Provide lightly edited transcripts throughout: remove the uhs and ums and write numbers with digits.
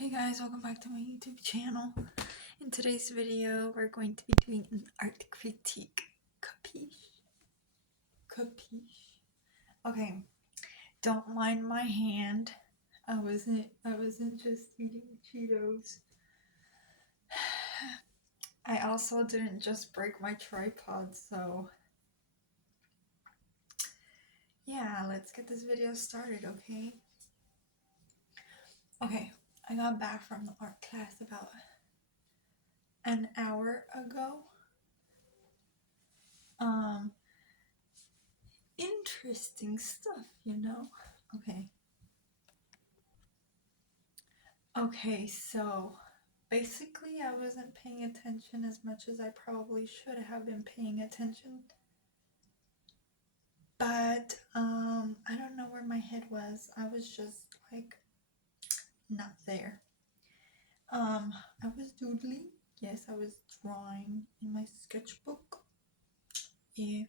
Hey guys, welcome back to my YouTube channel. In today's video, we're going to be doing an art critique. Capiche? Capiche? Okay, don't mind my hand. I wasn't just eating Cheetos. I also didn't just break my tripod, so yeah, let's get this video started, okay? Okay, I got back from the art class about an hour ago. Interesting stuff, you know? Okay, so basically I wasn't paying attention as much as I probably should have been paying attention. But I don't know where my head was. I was just like not there. I was doodling. Yes, I was drawing in my sketchbook. Yeah.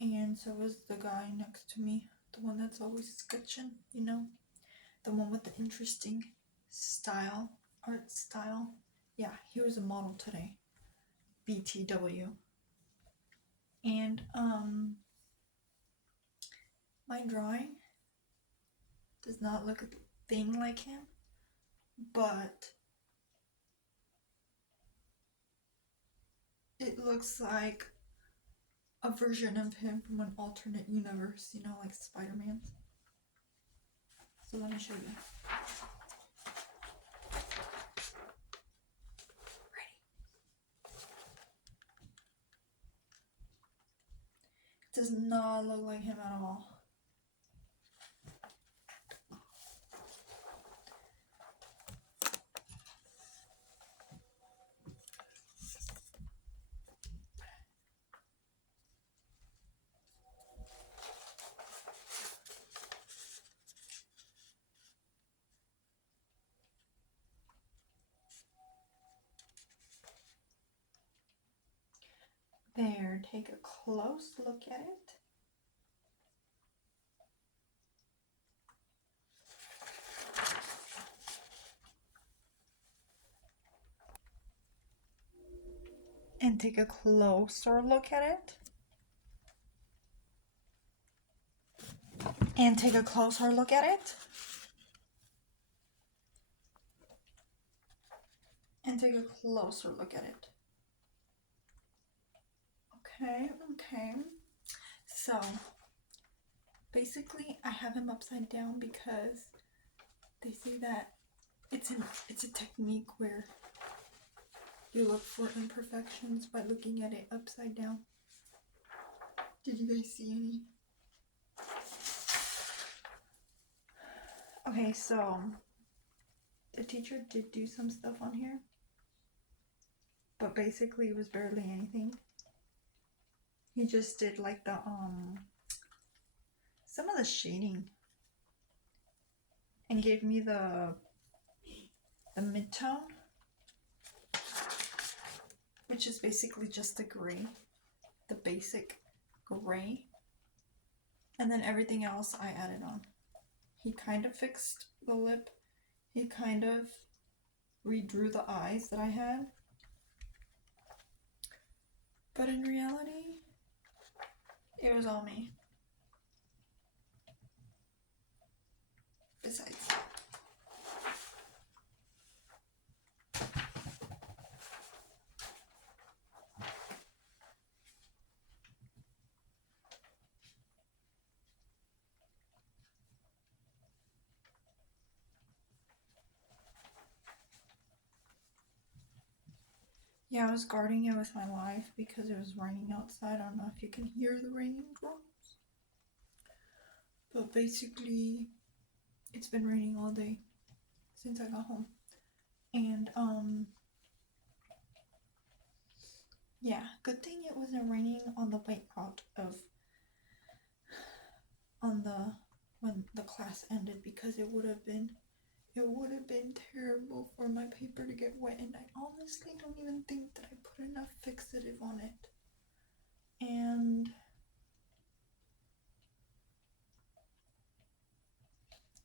And so was the guy next to me, the one that's always sketching, you know? The one with the interesting style, art style. Yeah, he was a model today. BTW. And my drawing does not look a thing like him, but it looks like a version of him from an alternate universe, you know, like Spider-Man. So let me show you. Ready? It does not look like him at all. There, take a close look at it. And take a closer look at it. And take a closer look at it. And take a closer look at it. Okay. So, basically, I have him upside down because they say that it's a technique where you look for imperfections by looking at it upside down. Did you guys see any? Okay, so the teacher did do some stuff on here, but basically it was barely anything. He just did like the some of the shading and gave me the mid-tone, which is basically just the gray, the basic gray, and then everything else I added on. He kind of fixed the lip. He kind of redrew the eyes that I had. But in reality, it was all me. Besides. Yeah, I was guarding it with my life because it was raining outside. I don't know if you can hear the raining drops. But basically, it's been raining all day since I got home. And, yeah, good thing it wasn't raining on the way out of, when the class ended, because it would have been terrible for my paper to get wet, and I honestly don't even think that I put enough fixative on it. And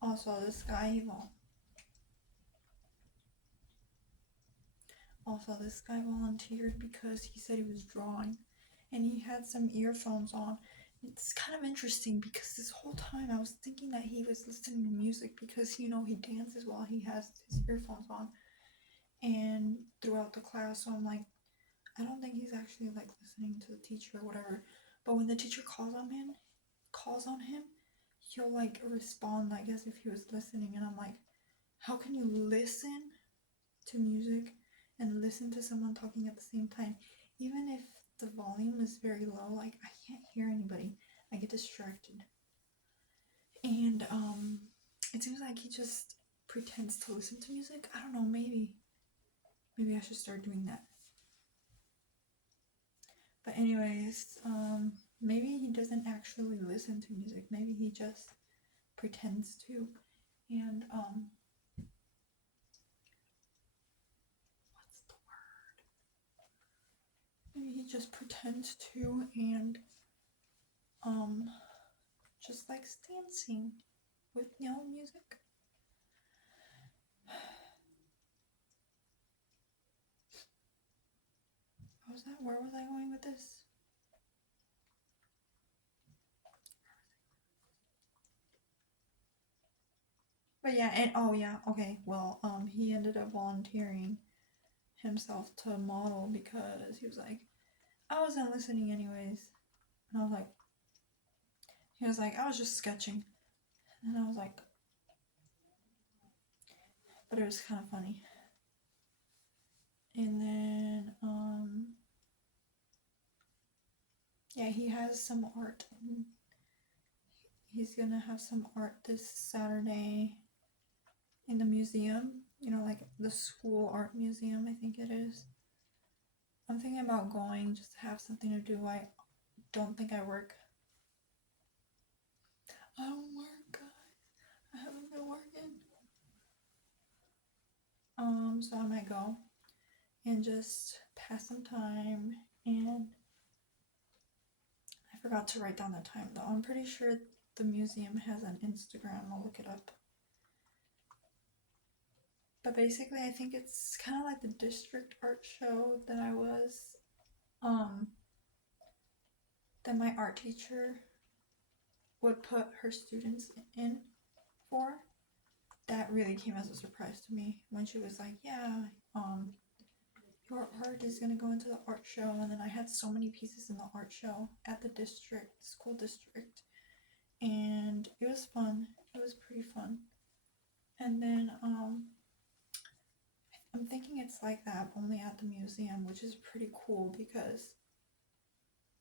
also, this guy, well, Also, this guy volunteered because he said he was drawing and he had some earphones on. It's kind of interesting because this whole time I was thinking that he was listening to music because, he dances while he has his earphones on and throughout the class. So I'm like, I don't think he's actually like listening to the teacher or whatever. But when the teacher calls on him, he'll like respond, I guess, if he was listening. And I'm like, how can you listen to music and listen to someone talking at the same time? Even if the volume is very low, like I can't hear anybody. I get distracted. And it seems like he just pretends to listen to music. I don't know, maybe I should start doing that. But anyways, maybe he doesn't actually listen to music. Maybe he just pretends to. And what's the word? Maybe he just pretends to and just likes dancing with no music. What was that? Where was I going with this? But yeah, and oh yeah, okay. Well, he ended up volunteering himself to model because he was like, I wasn't listening anyways. And I was like, he was like, I was just sketching. And I was like, but it was kind of funny. And then, yeah, he has some art. He's gonna have some art this Saturday in the museum, like the school art museum, I think it is. I'm thinking about going just to have something to do. I don't think I work. I don't work, guys. I haven't been working. So I might go and just pass some time. And I forgot to write down the time though. I'm pretty sure the museum has an Instagram. I'll look it up. But basically, I think it's kind of like the district art show that that my art teacher would put her students in for. That really came as a surprise to me when she was like, yeah, your art is going to go into the art show. And then I had so many pieces in the art show at the school district. And it was fun. It was pretty fun. And then I'm thinking it's like that only at the museum, which is pretty cool because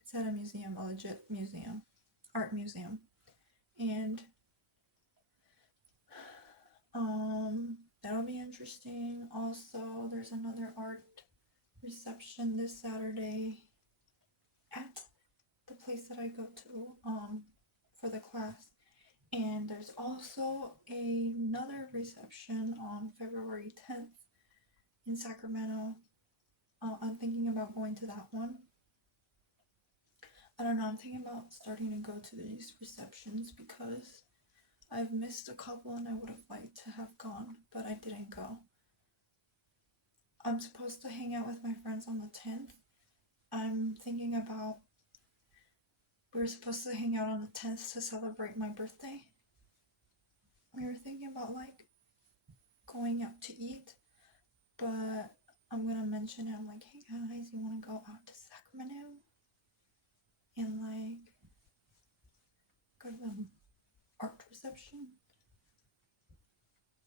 it's at a museum, a legit museum, art museum. And that'll be interesting. Also, there's another art reception this Saturday at the place that I go to for the class. And there's also another reception on February 10th in Sacramento. I'm thinking about going to that one. I don't know, I'm thinking about starting to go to these receptions because I've missed a couple and I would have liked to have gone, but I didn't go. I'm supposed to hang out with my friends on the 10th. I'm thinking about, we were supposed to hang out on the 10th to celebrate my birthday. We were thinking about like going out to eat, but I'm gonna mention it. I'm like, hey guys, you wanna go out to Sacramento and like go to the art reception?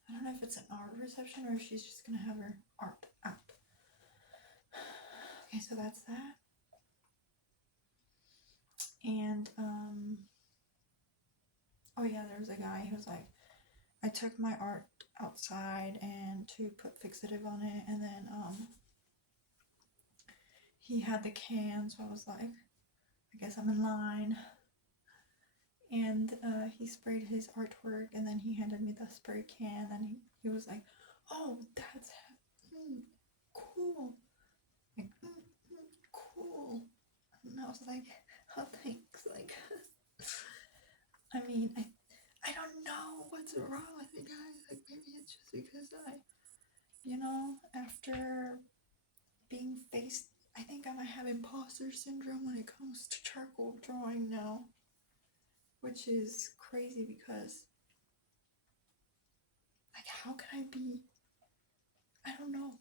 I don't know if it's an art reception or if she's just gonna have her art out. Okay, so that's that. And oh yeah, there was a guy who was like, I took my art outside and to put fixative on it, and then he had the can, so I was like, I guess I'm in line. And he sprayed his artwork, and then he handed me the spray can, and he was like, oh, that's cool, like cool. And I was like, oh, thanks. Like, I mean, I don't know what's wrong with you guys. Like, maybe it's just because after being faced. I think I might have imposter syndrome when it comes to charcoal drawing now, which is crazy because, like, how can I be? I don't know.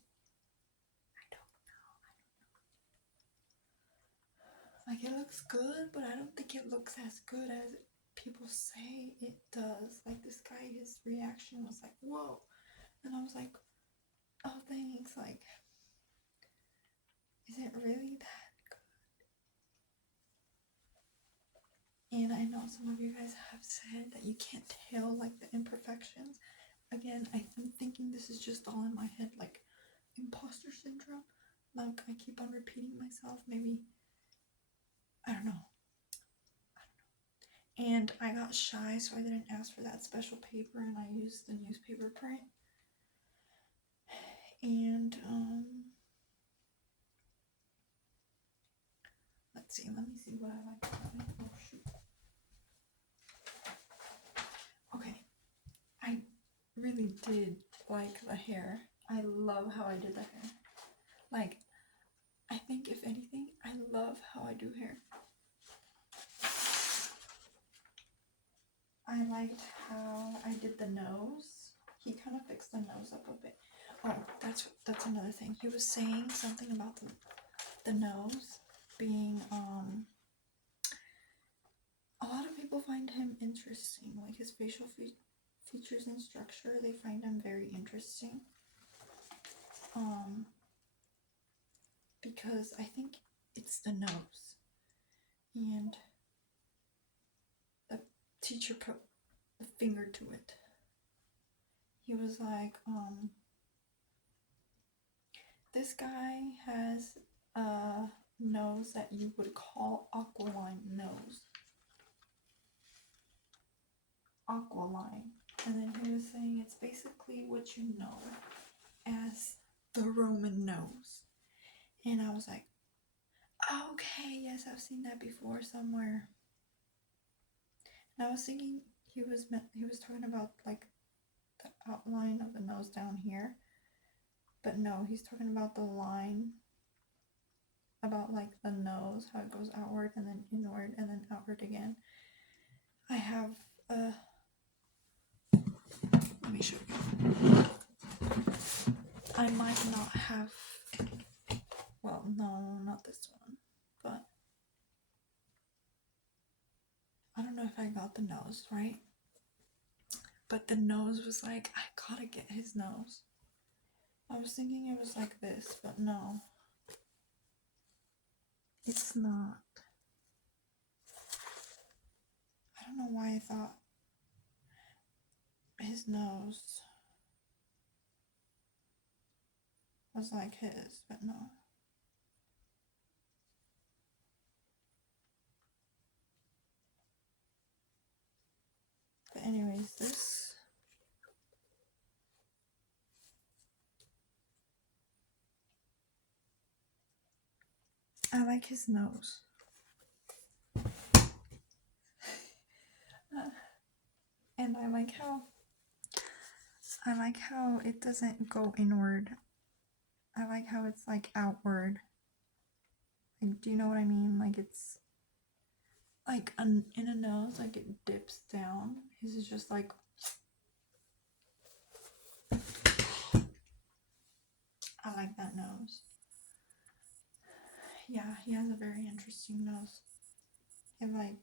Like, it looks good, but I don't think it looks as good as people say it does. Like, this guy, his reaction was like, whoa. And I was like, oh, thanks. Like, is it really that good? And I know some of you guys have said that you can't tell, like, the imperfections. Again, I'm thinking this is just all in my head, like, imposter syndrome. Like, I keep on repeating myself. Maybe, I don't know. And I got shy, so I didn't ask for that special paper, and I used the newspaper print. And let's see. Let me see what I like about it. Oh shoot. Okay, I really did like the hair. I love how I did the hair. Like, I think if anything, I love how I do hair. I liked how I did the nose. He kind of fixed the nose up a bit. Oh, that's another thing. He was saying something about the nose being a lot of people find him interesting, like his facial features and structure. They find him very interesting. Because I think it's the nose, and the teacher put the finger to it. He was like, this guy has a nose that you would call Aqualine nose. Aqualine. And then he was saying it's basically what you know as the Roman nose. And I was like, okay, yes, I've seen that before somewhere. And I was thinking he was talking about like the outline of the nose down here. But no, he's talking about the line, about like the nose, how it goes outward and then inward and then outward again. I have let me show you. I might not have, well, no, not this one, but I don't know if I got the nose right. But the nose was like, I gotta get his nose. I was thinking it was like this, but no. It's not. I don't know why I thought his nose was like his, but no. But anyways, this, I like his nose. And I like how it doesn't go inward. I like how it's like outward. Like, do you know what I mean? Like, it's like in a nose, like it dips down. His is just like, I like that nose. Yeah, he has a very interesting nose. And like,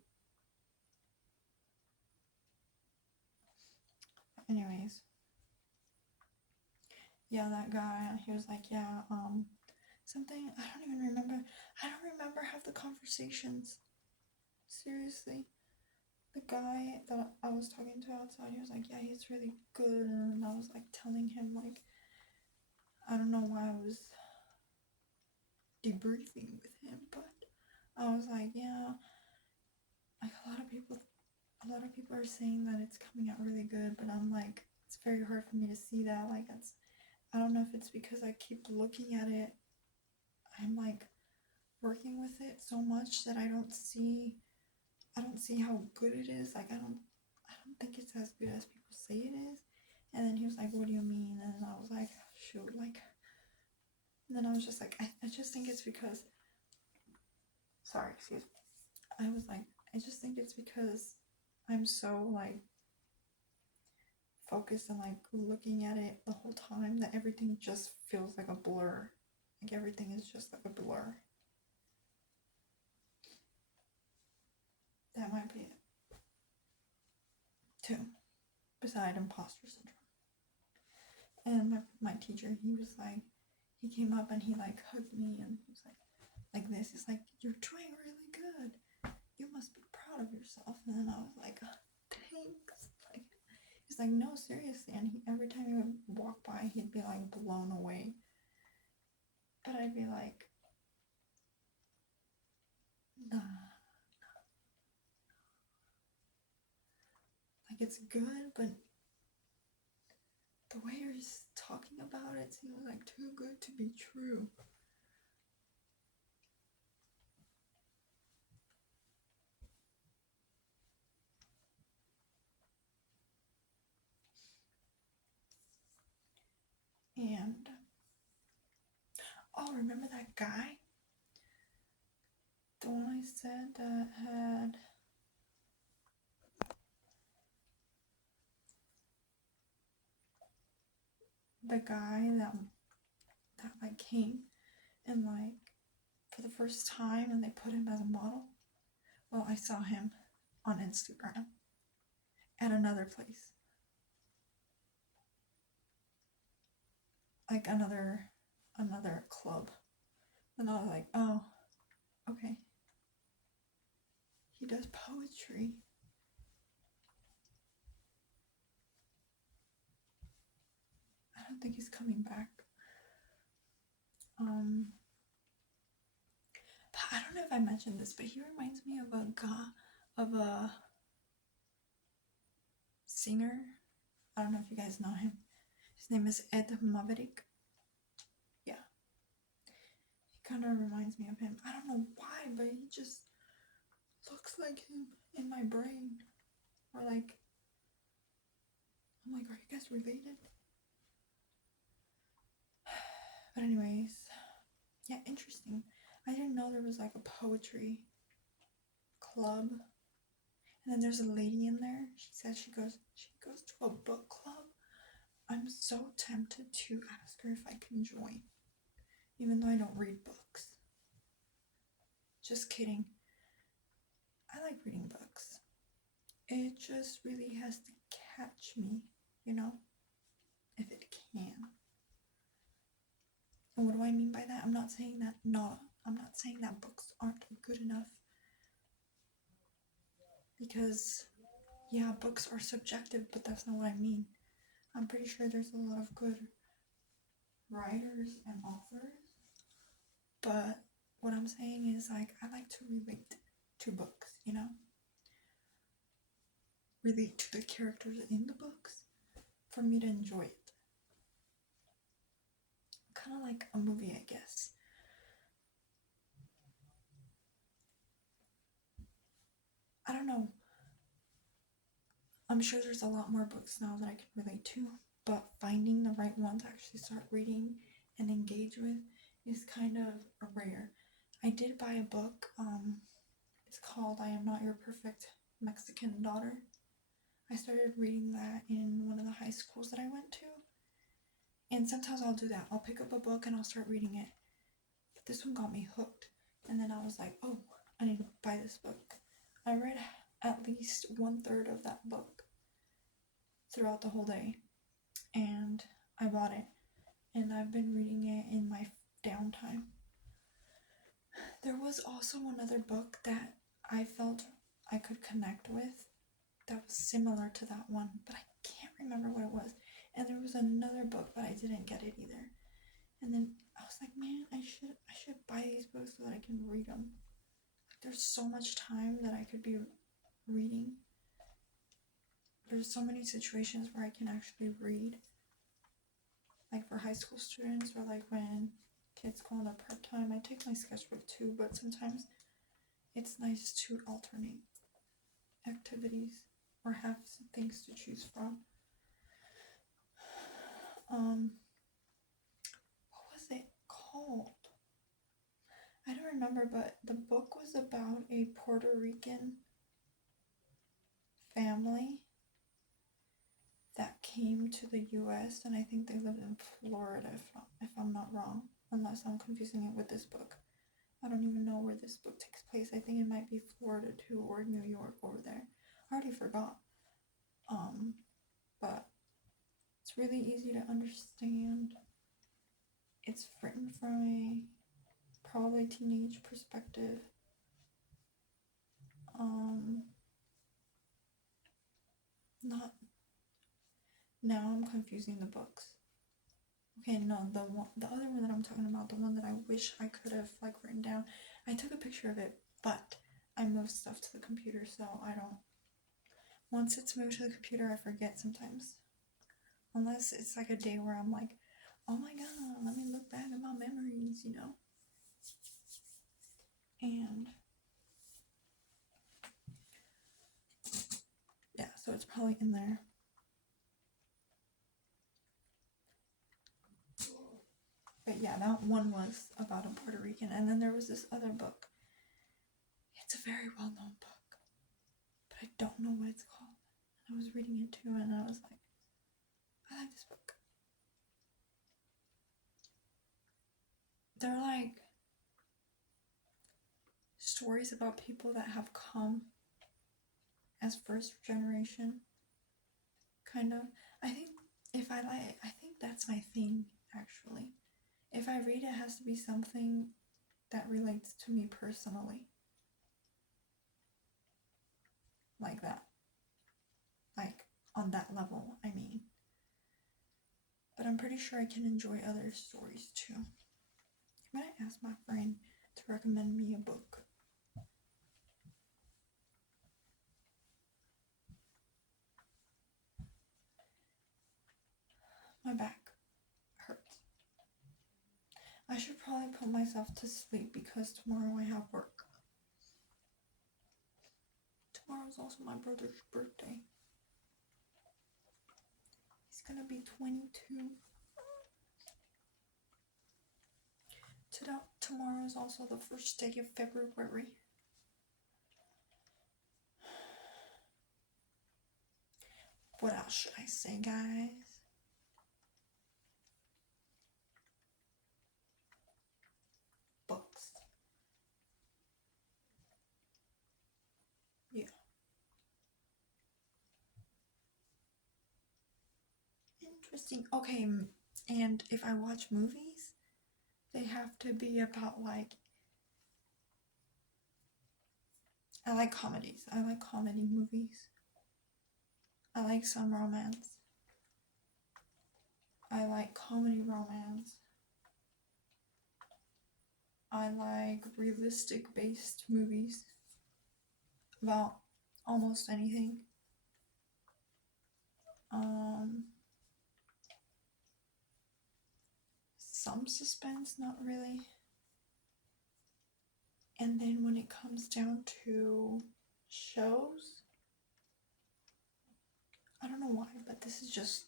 anyways, yeah, that guy, he was like, yeah, something, I don't even remember. I don't remember half the conversations. Seriously. The guy that I was talking to outside, he was like, yeah, he's really good. And I was like telling him, like, I don't know why I was debriefing with him, but I was like, yeah, like a lot of people are saying that it's coming out really good, but I'm like, it's very hard for me to see that. Like, I don't know if it's because I keep looking at it. I'm like working with it so much that I don't see how good it is. Like, I don't think it's as good as people say it is. And then he was like, what do you mean? And I was like, shoot, like, And then I was just like, I just think it's because, sorry, excuse me. I was like, I just think it's because I'm so like focused and like looking at it the whole time that everything just feels like a blur. Like everything is just like a blur. That might be it. Too. Beside imposter syndrome. And my teacher, he was like, he came up and he like hugged me and he was like this. He's like, you're doing really good. You must be proud of yourself. And then I was like, thanks. Like, he's like, no, seriously. And every time he would walk by, he'd be like blown away. But I'd be like, nah. Like, it's good, but the way you're talking about it seems like too good to be true. And, oh, remember that guy? The one I said that had the guy that like came and like for the first time and they put him as a model. Well, I saw him on Instagram at another place. Like another club. And I was like, oh, okay. He does poetry. I don't think he's coming back. But I don't know if I mentioned this, but he reminds me of a singer. I don't know if you guys know him. His name is Ed Maverick. Yeah. He kind of reminds me of him. I don't know why, but he just looks like him in my brain. Or like, I'm like, are you guys related? But anyways, yeah, interesting. I didn't know there was like a poetry club. And then there's a lady in there. She says she goes to a book club. I'm so tempted to ask her if I can join, even though I don't read books. Just kidding. I like reading books. It just really has to catch me, you know, if it can. And what do I mean by that? I'm not saying that books aren't good enough. Because, yeah, books are subjective, but that's not what I mean. I'm pretty sure there's a lot of good writers and authors. But what I'm saying is, like, I like to relate to books, you know? Relate to the characters in the books for me to enjoy it. Kind of like a movie, I guess. I don't know. I'm sure there's a lot more books now that I can relate to, but finding the right one to actually start reading and engage with is kind of rare. I did buy a book. It's called I Am Not Your Perfect Mexican Daughter. I started reading that in one of the high schools that I went to. And sometimes I'll do that. I'll pick up a book and I'll start reading it. But this one got me hooked. And then I was like, oh, I need to buy this book. I read at least 1/3 of that book throughout the whole day. And I bought it. And I've been reading it in my downtime. There was also another book that I felt I could connect with that was similar to that one, but I can't remember what it was. And there was another book, but I didn't get it either. And then I was like, man, I should buy these books so that I can read them. Like, there's so much time that I could be reading. There's so many situations where I can actually read. Like for high school students, or like when kids go on their prep time. I take my sketchbook too, but sometimes it's nice to alternate activities or have some things to choose from. What was it called? I don't remember, but the book was about a Puerto Rican family that came to the US, and I think they lived in Florida, if I'm not wrong, unless I'm confusing it with this book. I don't even know where this book takes place. I think it might be Florida too, or New York over there. I already forgot. But it's really easy to understand. It's written from a probably teenage perspective. Not now I'm confusing the books. Okay, no, the other one that I'm talking about, the one that I wish I could have like written down. I took a picture of it, but I moved stuff to the computer, so I don't. Once it's moved to the computer, I forget sometimes. Unless it's like a day where I'm like, oh my god, let me look back at my memories, you know? And yeah, so it's probably in there. But yeah, that one was about a Puerto Rican. And then there was this other book. It's a very well known book, but I don't know what it's called. I was reading it too, and I was like, I like this book. They're like stories about people that have come as first generation, kind of. I think that's my thing, actually. If I read it, has to be something that relates to me personally. Like that. Like, on that level, I mean. But I'm pretty sure I can enjoy other stories too. I'm gonna ask my friend to recommend me a book. My back hurts. I should probably put myself to sleep because tomorrow I have work. Tomorrow is also my brother's birthday. He's gonna be 22. Tomorrow is also the first day of February. What else should I say, guys? Books. Yeah. Interesting. Okay, and if I watch movies, they have to be about like. I like comedies. I like comedy movies. I like some romance. I like comedy romance. I like realistic based movies about almost anything. Some suspense, not really. And then when it comes down to shows, I don't know why, but this is just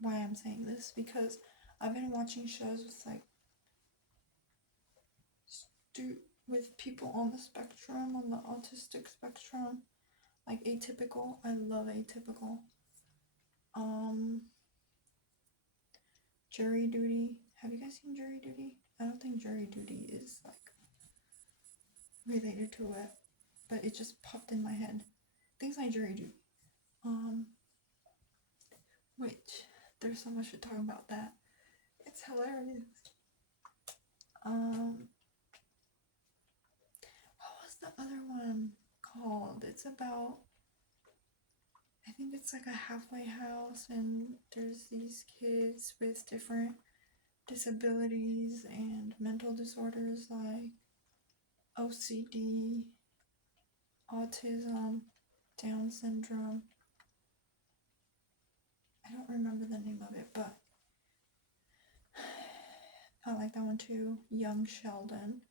why I'm saying this, because I've been watching shows with like with people on the spectrum, on the autistic spectrum, like Atypical. I love Atypical. Jury Duty. Have you guys seen Jury Duty? I don't think Jury Duty is like related to it, but it just popped in my head. Things like Jury Duty. Which there's so much to talk about that. It's hilarious. What was the other one called? It's about, I think it's like a halfway house, and there's these kids with different disabilities and mental disorders like OCD, autism, Down syndrome. I don't remember the name of it, but I like that one too. Young Sheldon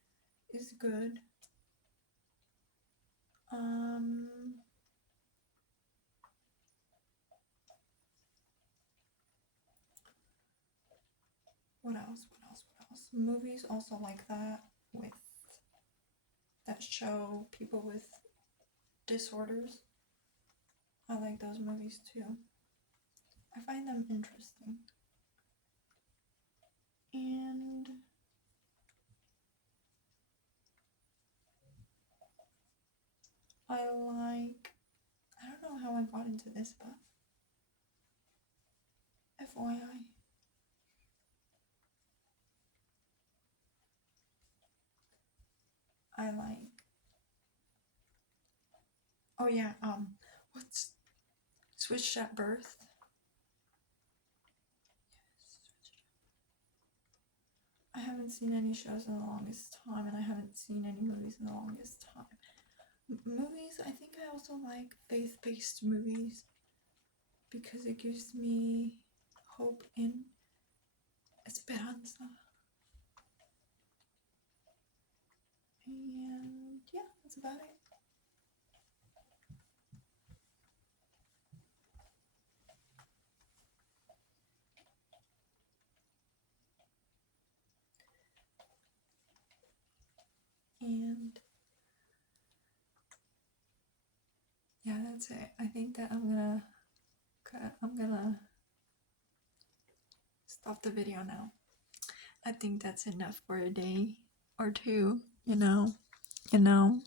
is good. What else? movies also like that, with that show people with disorders. I like those movies too. I find them interesting. And I don't know how I got into this, but FYI. I like, oh yeah, what's Switched at Birth? I haven't seen any shows in the longest time, and I haven't seen any movies in the longest time. Movies, I think I also like faith-based movies because it gives me hope in esperanza. And yeah, that's about it. And yeah, that's it. I think that I'm gonna stop the video now. I think that's enough for a day or two, you know. Now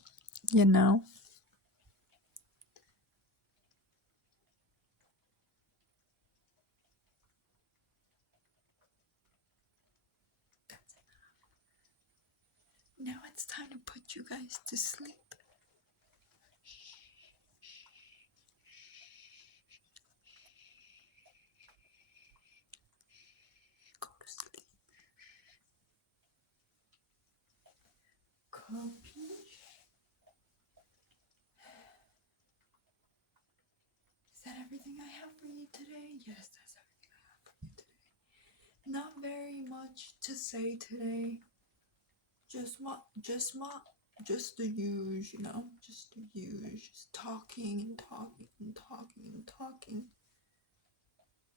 it's time to put you guys to sleep. Go to sleep. Capiche? Is that everything I have for you today? Yes, that's everything I have for you today. Not very much to say today. Just the use, just the use, just talking and talking and talking and talking,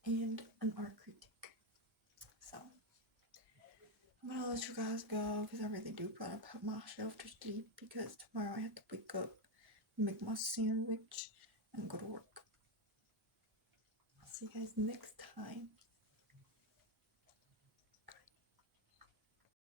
and an art critique. So I'm gonna let you guys go because I really do gotta put myself to sleep because tomorrow I have to wake up, make my sandwich, and go to work. I'll see you guys next time.